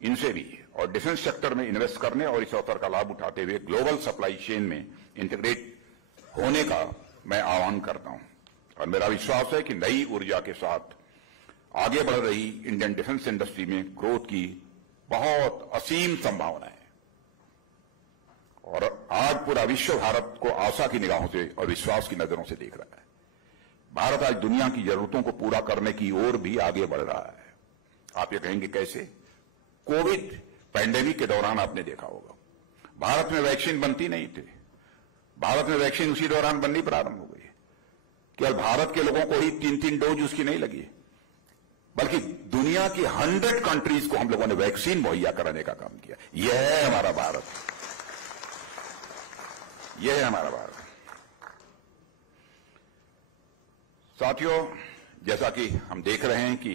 इनसे भी और डिफेंस सेक्टर में इन्वेस्ट करने और इस अवसर का लाभ उठाते हुए ग्लोबल सप्लाई चेन में इंटीग्रेट होने का मैं आह्वान करता हूं। और मेरा विश्वास है कि नई ऊर्जा के साथ आगे बढ़ रही इंडियन डिफेंस इंडस्ट्री में ग्रोथ की बहुत असीम संभावना है और आज पूरा विश्व भारत को आशा की निगाहों से और विश्वास की नजरों से देख रहा है। भारत आज दुनिया की जरूरतों को पूरा करने की ओर भी आगे बढ़ रहा है। आप ये कहेंगे कैसे? कोविड पैंडेमिक के दौरान आपने देखा होगा भारत में वैक्सीन बनती नहीं थी। भारत में वैक्सीन उसी दौरान बननी प्रारंभ हो गई। केवल भारत के लोगों को ही 3-3 डोज उसकी नहीं लगी, बल्कि दुनिया की 100 कंट्रीज को हम लोगों ने वैक्सीन मुहैया कराने का काम किया। यह है हमारा भारत, यह है हमारा भारत। साथियों, जैसा कि हम देख रहे हैं कि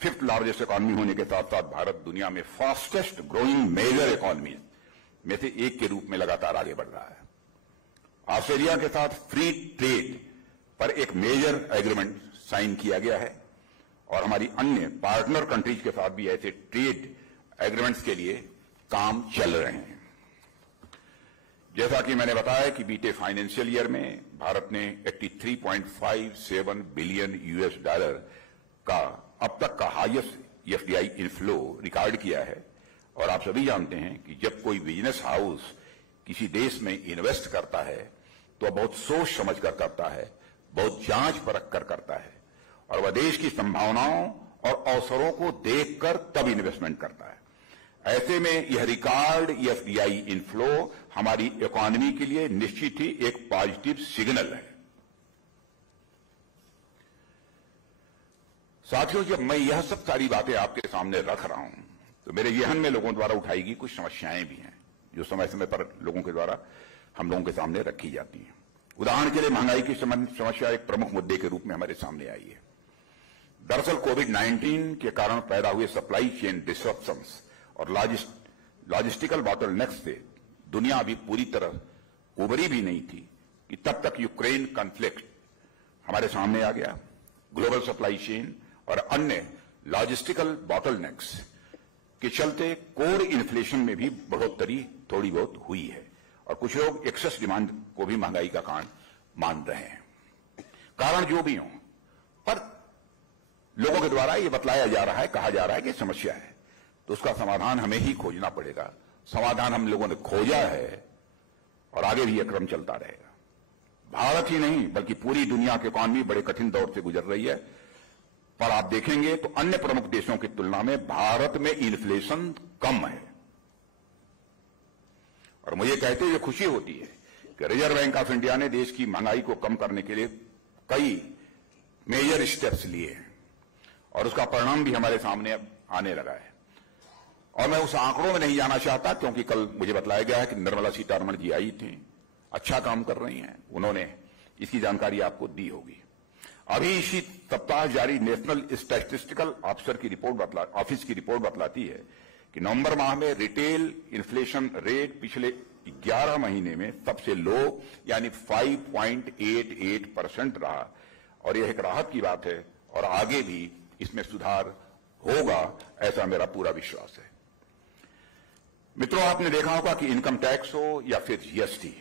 5th लार्जेस्ट इकॉनमी होने के साथ साथ भारत दुनिया में फास्टेस्ट ग्रोइंग मेजर इकॉनमी में से एक के रूप में लगातार आगे बढ़ रहा है। ऑस्ट्रेलिया के साथ फ्री ट्रेड पर एक मेजर एग्रीमेंट साइन किया गया है और हमारी अन्य पार्टनर कंट्रीज के साथ भी ऐसे ट्रेड एग्रीमेंट्स के लिए काम चल रहे हैं। जैसा कि मैंने बताया कि बीते फाइनेंशियल ईयर में भारत ने 83.57 बिलियन यूएस डॉलर का अब तक का हाईएस्ट एफडीआई इनफ्लो रिकॉर्ड किया है। और आप सभी जानते हैं कि जब कोई बिजनेस हाउस किसी देश में इन्वेस्ट करता है तो बहुत सोच समझ कर करता है, बहुत जांच परख कर करता है और वह देश की संभावनाओं और अवसरों को देखकर तब इन्वेस्टमेंट करता है। ऐसे में यह रिकॉर्ड एफडीआई इनफ्लो हमारी इकोनॉमी के लिए निश्चित ही एक पॉजिटिव सिग्नल है। साथियों, जब मैं यह सब सारी बातें आपके सामने रख रहा हूं तो मेरे जहन में लोगों द्वारा उठाई गई कुछ समस्याएं भी हैं जो समय समय पर लोगों के द्वारा हम लोगों के सामने रखी जाती हैं। उदाहरण के लिए महंगाई की समस्या एक प्रमुख मुद्दे के रूप में हमारे सामने आई है। दरअसल कोविड-19 के कारण पैदा हुए सप्लाई चेन डिसरप्शंस और लॉजिस्टिकल बॉटलनेक्स से दुनिया अभी पूरी तरह उभरी भी नहीं थी कि तब तक यूक्रेन कॉन्फ्लिक्ट हमारे सामने आ गया। ग्लोबल सप्लाई चेन और अन्य लॉजिस्टिकल बॉटलनेक्स के चलते कोर इन्फ्लेशन में भी बढ़ोतरी थोड़ी बहुत हुई है और कुछ लोग एक्सेस डिमांड को भी महंगाई का कारण मान रहे हैं। कारण जो भी हो, पर लोगों के द्वारा ये बतलाया जा रहा है, कहा जा रहा है कि समस्या है, तो उसका समाधान हमें ही खोजना पड़ेगा। समाधान हम लोगों ने खोजा है और आगे भी यह क्रम चलता रहेगा। भारत ही नहीं बल्कि पूरी दुनिया की इकॉनमी बड़े कठिन दौर से गुजर रही है, पर आप देखेंगे तो अन्य प्रमुख देशों की तुलना में भारत में इन्फ्लेशन कम है। और मुझे कहते हुए खुशी होती है कि रिजर्व बैंक ऑफ इंडिया ने देश की महंगाई को कम करने के लिए कई मेजर स्टेप्स लिए हैं और उसका परिणाम भी हमारे सामने अब आने लगा है। और मैं उस आंकड़ों में नहीं जाना चाहता क्योंकि कल मुझे बतलाया गया है कि निर्मला सीतारमण जी आई थी, अच्छा काम कर रही हैं, उन्होंने इसकी जानकारी आपको दी होगी। अभी इसी सप्ताह जारी नेशनल स्टैटिस्टिकल ऑफिस की रिपोर्ट बतलाती है कि नवंबर माह में रिटेल इन्फ्लेशन रेट पिछले 11 महीने में सबसे लो यानी 5.88% रहा और यह एक राहत की बात है और आगे भी इसमें सुधार होगा, ऐसा मेरा पूरा विश्वास है। मित्रों, आपने देखा होगा कि इनकम टैक्स हो या फिर जीएसटी,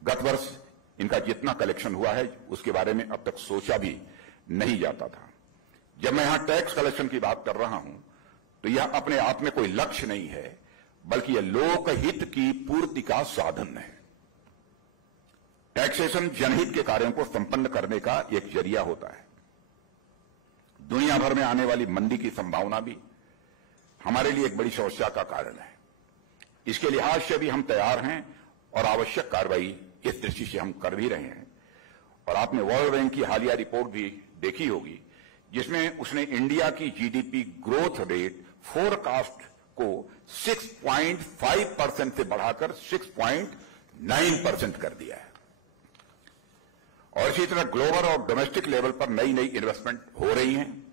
गत वर्ष इनका जितना कलेक्शन हुआ है उसके बारे में अब तक सोचा भी नहीं जाता था। जब मैं यहां टैक्स कलेक्शन की बात कर रहा हूं तो यह अपने आप में कोई लक्ष्य नहीं है, बल्कि यह लोकहित की पूर्ति का साधन है। टैक्सेशन जनहित के कार्यों को संपन्न करने का एक जरिया होता है। दुनिया भर में आने वाली मंदी की संभावना भी हमारे लिए एक बड़ी समस्या का कारण है। इसके लिहाज से भी हम तैयार हैं और आवश्यक कार्रवाई इस दृष्टि से हम कर भी रहे हैं। और आपने वर्ल्ड बैंक की हालिया रिपोर्ट भी देखी होगी जिसमें उसने इंडिया की जीडीपी ग्रोथ रेट फोरकास्ट को 6.5% से बढ़ाकर 6.9% कर दिया है। और इसी तरह ग्लोबल और डोमेस्टिक लेवल पर नई नई इन्वेस्टमेंट हो रही हैं।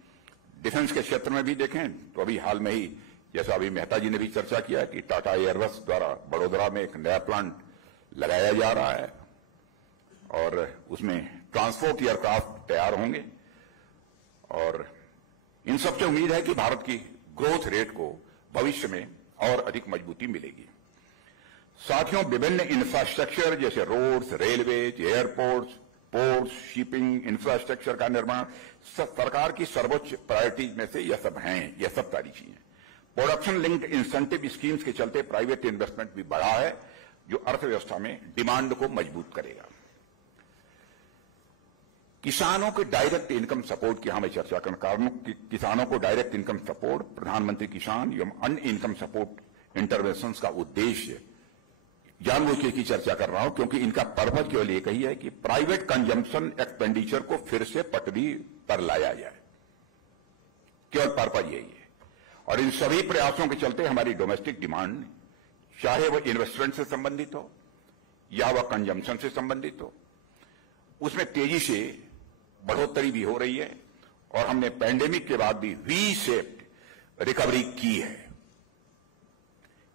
डिफेंस के क्षेत्र में भी देखें तो अभी हाल में ही, जैसा अभी मेहता जी ने भी चर्चा किया कि टाटा एयरबस द्वारा बड़ोदरा में एक नया प्लांट लगाया जा रहा है और उसमें ट्रांसपोर्ट एयरक्राफ्ट तैयार होंगे। और इन सबसे उम्मीद है कि भारत की ग्रोथ रेट को भविष्य में और अधिक मजबूती मिलेगी। साथियों, विभिन्न इंफ्रास्ट्रक्चर जैसे roads, railways, airports, ports, shipping infrastructure का निर्माण सरकार की सर्वोच्च प्रायोरिटीज में से यह सब हैं, यह सब सारी चीजें। प्रोडक्शन लिंक्ड इंसेंटिव स्कीम्स के चलते प्राइवेट इन्वेस्टमेंट भी बढ़ा है, जो अर्थव्यवस्था में डिमांड को मजबूत करेगा। किसानों के डायरेक्ट इनकम सपोर्ट की हमें चर्चा करना, किसानों को डायरेक्ट इनकम सपोर्ट, प्रधानमंत्री किसान एवं अन्य इनकम सपोर्ट इंटरवेंशंस का उद्देश्य जानबूझ की चर्चा कर रहा हूं, क्योंकि इनका पर्पज केवल एक ही है कि प्राइवेट कंजम्पशन एक्सपेंडिचर को फिर से पटरी पर लाया जाए। केवल पर्पज यही है। और इन सभी प्रयासों के चलते हमारी डोमेस्टिक डिमांड, चाहे वह इन्वेस्टमेंट से संबंधित हो या वह कंजम्पशन से संबंधित हो, उसमें तेजी से बढ़ोतरी भी हो रही है और हमने पैंडेमिक के बाद भी वी शेप्ड रिकवरी की है।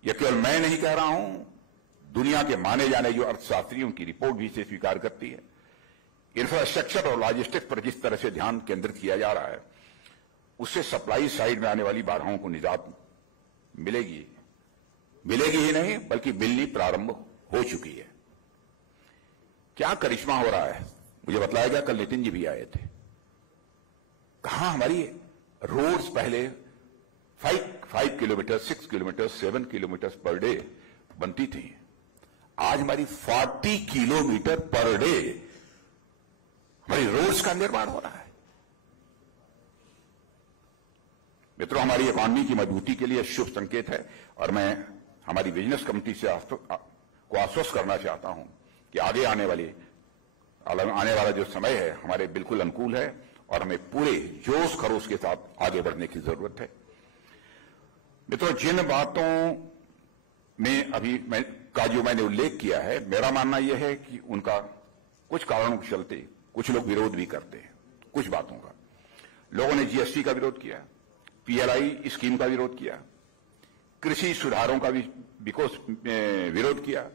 यह केवल मैं नहीं कह रहा हूं, दुनिया के माने जाने जो अर्थशास्त्रियों की रिपोर्ट भी इसे स्वीकार करती है। इंफ्रास्ट्रक्चर और लॉजिस्टिक्स पर जिस तरह से ध्यान केंद्रित किया जा रहा है, उससे सप्लाई साइड में आने वाली बाधाओं को निजात मिलेगी ही नहीं, बल्कि मिलनी प्रारंभ हो चुकी है। क्या करिश्मा हो रहा है मुझे बताया गया, कल नितिन जी भी आए थे। कहां हमारी रोड्स पहले 5 kilometre, 6 kilometre, 7 kilometre per day बनती थी, आज हमारी 40 किलोमीटर पर डे हमारी रोड्स का निर्माण हो रहा है। मित्रों, हमारी इकॉनमी की मजबूती के लिए शुभ संकेत है और मैं हमारी बिजनेस कमेटी से को आश्वस्त करना चाहता हूं कि आगे आने वाला जो समय है हमारे बिल्कुल अनुकूल है और हमें पूरे जोश खरोश के साथ आगे बढ़ने की जरूरत है। मित्रों, जिन बातों में अभी जो मैंने उल्लेख किया है, मेरा मानना यह है कि उनका कुछ कारणों के चलते कुछ लोग विरोध भी करते हैं। कुछ बातों का लोगों ने जीएसटी का विरोध किया, पीएलआई स्कीम का विरोध किया, कृषि सुधारों का भी विरोध किया।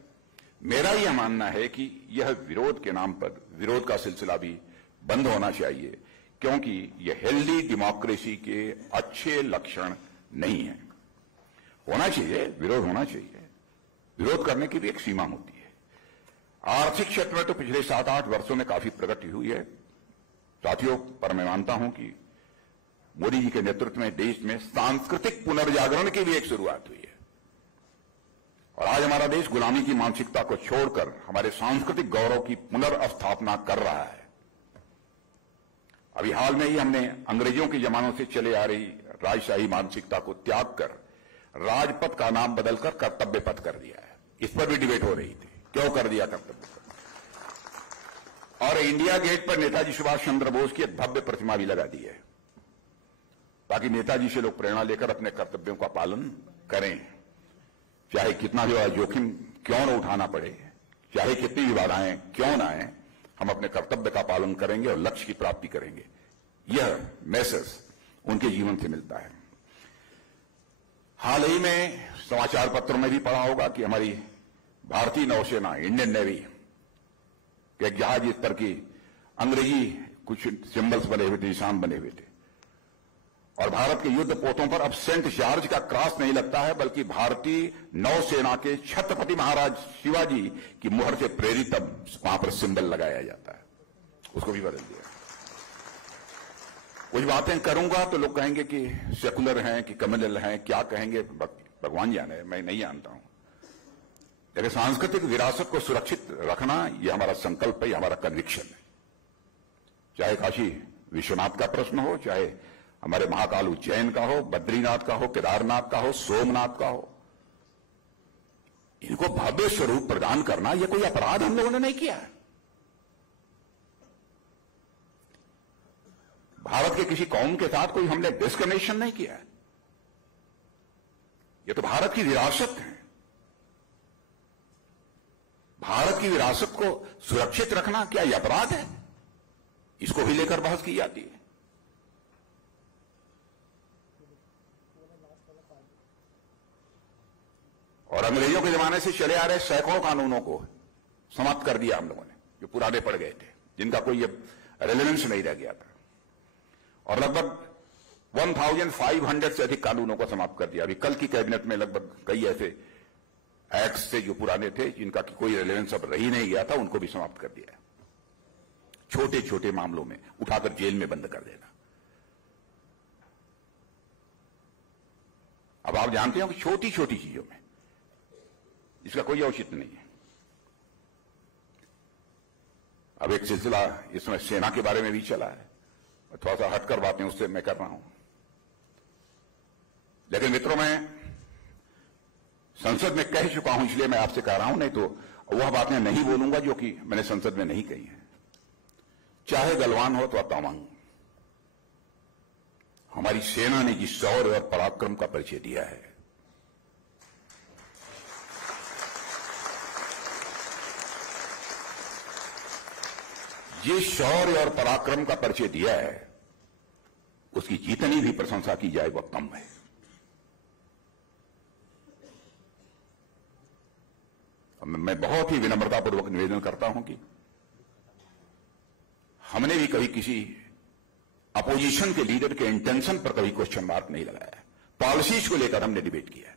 मेरा यह मानना है कि यह विरोध के नाम पर विरोध का सिलसिला भी बंद होना चाहिए, क्योंकि यह हेल्दी डेमोक्रेसी के अच्छे लक्षण नहीं है। होना चाहिए, विरोध होना चाहिए, विरोध करने की भी एक सीमा होती है। आर्थिक क्षेत्र में तो पिछले 7-8 वर्षों में काफी प्रगति हुई है साथियों, पर मैं मानता हूं कि मोदी जी के नेतृत्व में देश में सांस्कृतिक पुनर्जागरण की भी एक शुरुआत हुई है और आज हमारा देश गुलामी की मानसिकता को छोड़कर हमारे सांस्कृतिक गौरव की पुनर्स्थापना कर रहा है। अभी हाल में ही हमने अंग्रेजों के जमानों से चले आ रही राजशाही मानसिकता को त्याग कर राजपथ का नाम बदलकर कर्तव्य पथ कर दिया है। इस पर भी डिबेट हो रही थी, क्यों कर दिया कर्तव्य पथ। और इंडिया गेट पर नेताजी सुभाष चंद्र बोस की एक भव्य प्रतिमा भी लगा दी है, ताकि नेताजी से लोग प्रेरणा लेकर अपने कर्तव्यों का पालन करें, चाहे कितना भी जोखिम क्यों न उठाना पड़े, चाहे कितनी भी बाधाएं क्यों न आए, हम अपने कर्तव्य का पालन करेंगे और लक्ष्य की प्राप्ति करेंगे। यह मैसेज उनके जीवन से मिलता है। हाल ही में समाचार पत्रों में भी पढ़ा होगा कि हमारी भारतीय नौसेना, इंडियन नेवी के एक जहाज इस पर की अंग्रेजी कुछ सिंबल्स बने हुए थे, निशान बने हुए थे, और भारत के युद्ध पोतों पर अब सेंट जॉर्ज का क्रॉस नहीं लगता है, बल्कि भारतीय नौसेना के छत्रपति महाराज शिवाजी की मुहर से प्रेरित अब वहां पर सिंबल लगाया जाता है। उसको भी बदल दिया। कुछ बातें करूंगा तो लोग कहेंगे कि सेकुलर हैं कि कम्युनल हैं, क्या कहेंगे भगवान जाने, मैं नहीं जानता हूं। लेकिन सांस्कृतिक विरासत को सुरक्षित रखना यह हमारा संकल्प है, यह हमारा कन्विक्शन है। चाहे काशी विश्वनाथ का प्रश्न हो, चाहे हमारे महाकाल उज्जैन का हो, बद्रीनाथ का हो, केदारनाथ का हो, सोमनाथ का हो, इनको भव्य स्वरूप प्रदान करना यह कोई अपराध हम लोगों ने नहीं किया है। भारत के किसी कौम के साथ कोई हमने डिस्क्रिमिनेशन नहीं किया है। यह तो भारत की विरासत है। भारत की विरासत को सुरक्षित रखना क्या यह अपराध है? इसको भी लेकर बहस की जाती है। और अंग्रेजों के जमाने से चले आ रहे सैकड़ों कानूनों को समाप्त कर दिया हम लोगों ने, जो पुराने पड़ गए थे, जिनका कोई रेलेवेंस नहीं रह गया था। और लगभग 1500 से अधिक कानूनों को समाप्त कर दिया। अभी कल की कैबिनेट में लगभग कई ऐसे एक्ट से जो पुराने थे, जिनका की कोई रेलेवेंस अब रही नहीं गया था, उनको भी समाप्त कर दिया। छोटे छोटे मामलों में उठाकर जेल में बंद कर देना। अब आप जानते हो कि छोटी छोटी चीजों में इसका कोई औचित्य नहीं है। अब एक सिलसिला इसमें सेना के बारे में भी चला है, थोड़ा सा हटकर बातें उससे मैं कर रहा हूं। लेकिन मित्रों, मैं संसद में कह चुका हूं, इसलिए मैं आपसे कह रहा हूं, नहीं तो वह बातें नहीं बोलूंगा जो कि मैंने संसद में नहीं कही है। चाहे गलवान हो तो तवांग, हमारी सेना ने जिस शौर्य और पराक्रम का परिचय दिया है, जिस शौर्य और पराक्रम का परिचय दिया है, उसकी जितनी भी प्रशंसा की जाए वह कम है। मैं बहुत ही विनम्रतापूर्वक निवेदन करता हूं कि हमने भी कभी किसी अपोजिशन के लीडर के इंटेंशन पर कभी क्वेश्चन मार्क नहीं लगाया। पॉलिसीज को लेकर हमने डिबेट किया।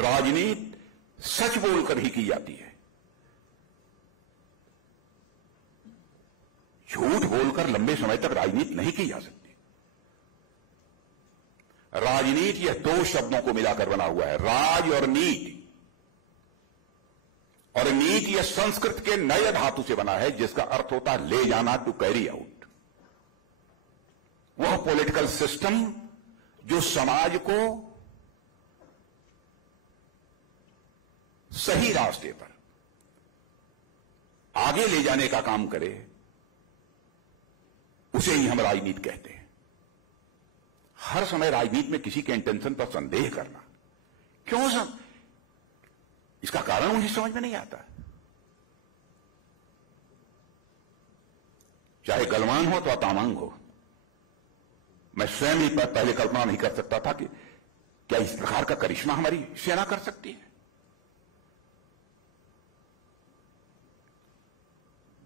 राजनीति सच बोलकर ही की जाती है, झूठ बोलकर लंबे समय तक राजनीति नहीं की जा सकती। राजनीति यह दो शब्दों को मिलाकर बना हुआ है, राज और नीति। और नीति यह संस्कृत के नए धातु से बना है, जिसका अर्थ होता है ले जाना, टू कैरी आउट। वह पॉलिटिकल सिस्टम जो समाज को सही रास्ते पर आगे ले जाने का काम करे, उसे ही हम राजनीति कहते हैं। हर समय राजनीति में किसी के इंटेंशन पर संदेह करना क्यों? इसका कारण मुझे समझ में नहीं आता। चाहे गलवान हो तो तामांग हो, मैं स्वयं ही पहले कल्पना नहीं कर सकता था कि क्या इस प्रकार का करिश्मा हमारी सेना कर सकती है।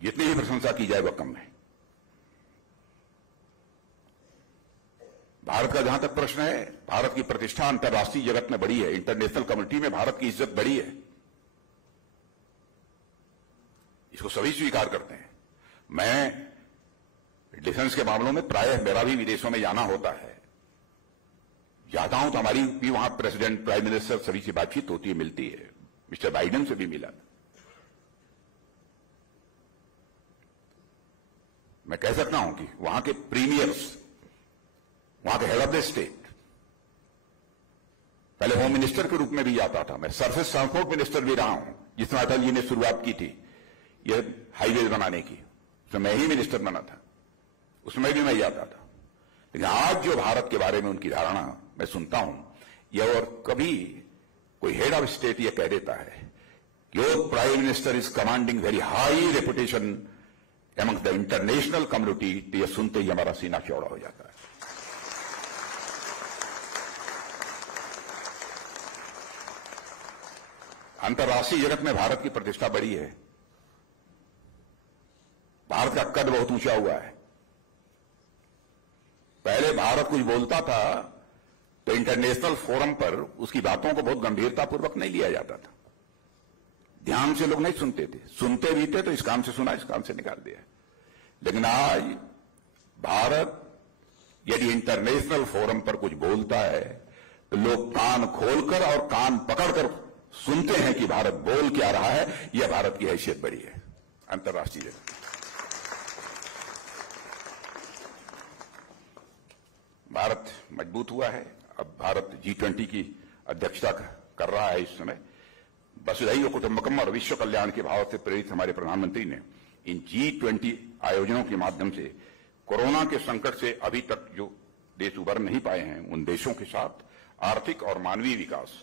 जितनी भी प्रशंसा की जाए वह कम है। भारत का जहां तक प्रश्न है, भारत की प्रतिष्ठा अंतर्राष्ट्रीय जगत में बड़ी है, इंटरनेशनल कम्युनिटी में भारत की इज्जत बड़ी है, इसको सभी स्वीकार करते हैं। मैं डिफेंस के मामलों में प्रायः मेरा भी विदेशों में जाना होता है, जाता हूं तो हमारी भी वहां प्रेसिडेंट, प्राइम मिनिस्टर सभी से बातचीत होती है, मिलती है। मिस्टर बाइडेन से भी मिला। मैं कह सकता हूं कि वहां के प्रीमियर्स, वहां के हेड ऑफ द स्टेट, पहले होम मिनिस्टर के रूप में भी जाता था मैं, सरफेस ट्रांसपोर्ट मिनिस्टर भी रहा हूं, जिसमें अटल जी ने शुरुआत की थी ये हाईवे बनाने की, उसमें मैं ही मिनिस्टर बना था, उसमें भी मैं जाता था। लेकिन आज जो भारत के बारे में उनकी धारणा मैं सुनता हूं, यह और कभी कोई हेड ऑफ स्टेट यह कह देता है कि your prime minister is commanding very high reputation among the international community, तो यह सुनते ही हमारा सीना चौड़ा हो जाता है। अंतर्राष्ट्रीय जगत में भारत की प्रतिष्ठा बड़ी है, भारत का कद बहुत ऊंचा हुआ है। पहले भारत कुछ बोलता था तो इंटरनेशनल फोरम पर उसकी बातों को बहुत गंभीरतापूर्वक नहीं लिया जाता था, ध्यान से लोग नहीं सुनते थे, सुनते भी थे तो इस काम से सुना, इस काम से निकाल दिया। लेकिन आज भारत यदि इंटरनेशनल फोरम पर कुछ बोलता है तो लोग कान खोलकर और कान पकड़कर सुनते हैं कि भारत बोल क्या रहा है। यह भारत की हैसियत बड़ी है अंतर्राष्ट्रीय जगत। भारत मजबूत हुआ है। अब भारत G20 की अध्यक्षता कर रहा है इस समय। वसुधैव कुटुंबकम और विश्व कल्याण के भाव से प्रेरित हमारे प्रधानमंत्री ने इन G20 आयोजनों के माध्यम से कोरोना के संकट से अभी तक जो देश उबर नहीं पाए हैं, उन देशों के साथ आर्थिक और मानवीय विकास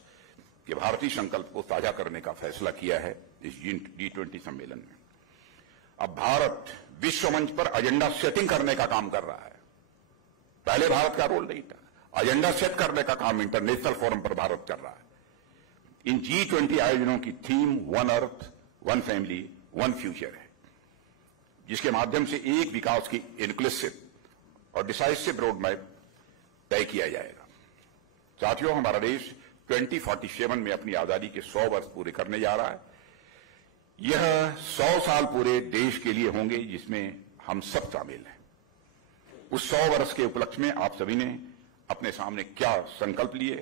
के भारतीय संकल्प को साझा करने का फैसला किया है इस G20 सम्मेलन में। अब भारत विश्व मंच पर एजेंडा सेटिंग करने का काम कर रहा है। पहले भारत का रोल नहीं था, एजेंडा सेट करने का काम इंटरनेशनल फोरम पर भारत कर रहा है। इन G20 आयोजनों की theme one earth, one family, one future है। जिसके माध्यम से एक विकास की इंक्लूसिव और डिसाइसिव रोड मैप तय किया जाएगा। साथियों, हमारा देश 2047 में अपनी आजादी के 100 वर्ष पूरे करने जा रहा है। यह 100 साल पूरे देश के लिए होंगे जिसमें हम सब शामिल हैं। उस 100 वर्ष के उपलक्ष्य में आप सभी ने अपने सामने क्या संकल्प लिए,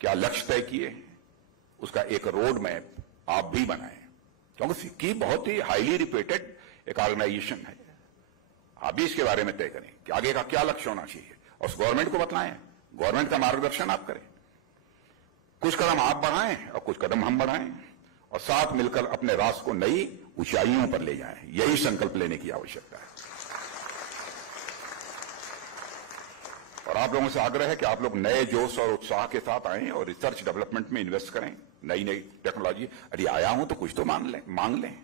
क्या लक्ष्य तय किए, उसका एक रोड मैप आप भी बनाएं, क्योंकि फिक्की बहुत ही हाईली रिप्यूटेड एक ऑर्गेनाइजेशन है। आप भी इसके बारे में तय करें कि आगे का क्या लक्ष्य होना चाहिए और उस गवर्नमेंट को बतलाएं, गवर्नमेंट का मार्गदर्शन आप करें। कुछ कदम आप बढ़ाएं और कुछ कदम हम बढ़ाएं और साथ मिलकर अपने राष्ट्र को नई ऊंचाइयों पर ले जाएं। यही संकल्प लेने की आवश्यकता है। और आप लोगों से आग्रह है कि आप लोग नए जोश और उत्साह के साथ आएं और रिसर्च डेवलपमेंट में इन्वेस्ट करें। नई नई टेक्नोलॉजी, अरे आया हूं तो कुछ तो मांग लें।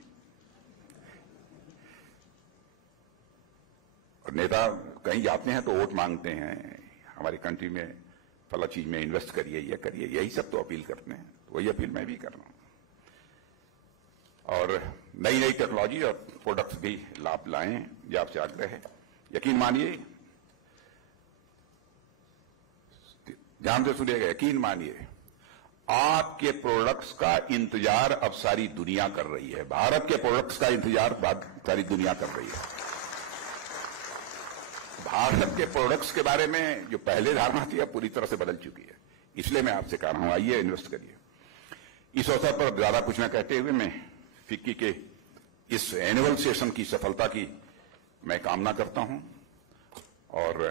और नेता कहीं जाते हैं तो वोट मांगते हैं, हमारी कंट्री में फला चीज में इन्वेस्ट करिए, ये करिए, यही सब तो अपील करते हैं। तो वही अपील मैं भी कर रहा हूं। और नई नई टेक्नोलॉजी और प्रोडक्ट्स भी लाभ लाएं, ये आपसे आग्रह है। यकीन मानिए, ध्यान से सुनिएगा, यकीन मानिए, आपके प्रोडक्ट्स का इंतजार अब सारी दुनिया कर रही है। भारत के प्रोडक्ट्स का इंतजार सारी दुनिया कर रही है। भारत के प्रोडक्ट्स के बारे में जो पहले धारणा थी अब पूरी तरह से बदल चुकी है। इसलिए मैं आपसे कह रहा हूं, आइए इन्वेस्ट करिए। इस अवसर पर ज्यादा कुछ न कहते हुए मैं फिक्की के इस एनुअल सेशन की सफलता की मैं कामना करता हूं। और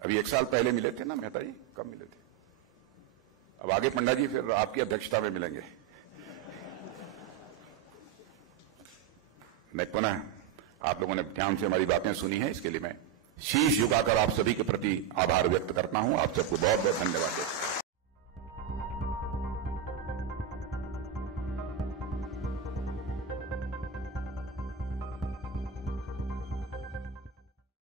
अभी 1 साल पहले मिले थे ना मेहता जी, कब मिले थे? अब आगे पंडा जी फिर आपकी अध्यक्षता में मिलेंगे। मैं पुनः आप लोगों ने ध्यान से हमारी बातें सुनी हैं, इसके लिए मैं शीश झुकाकर आप सभी के प्रति आभार व्यक्त करता हूं। आप सबको बहुत बहुत धन्यवाद देता हूं।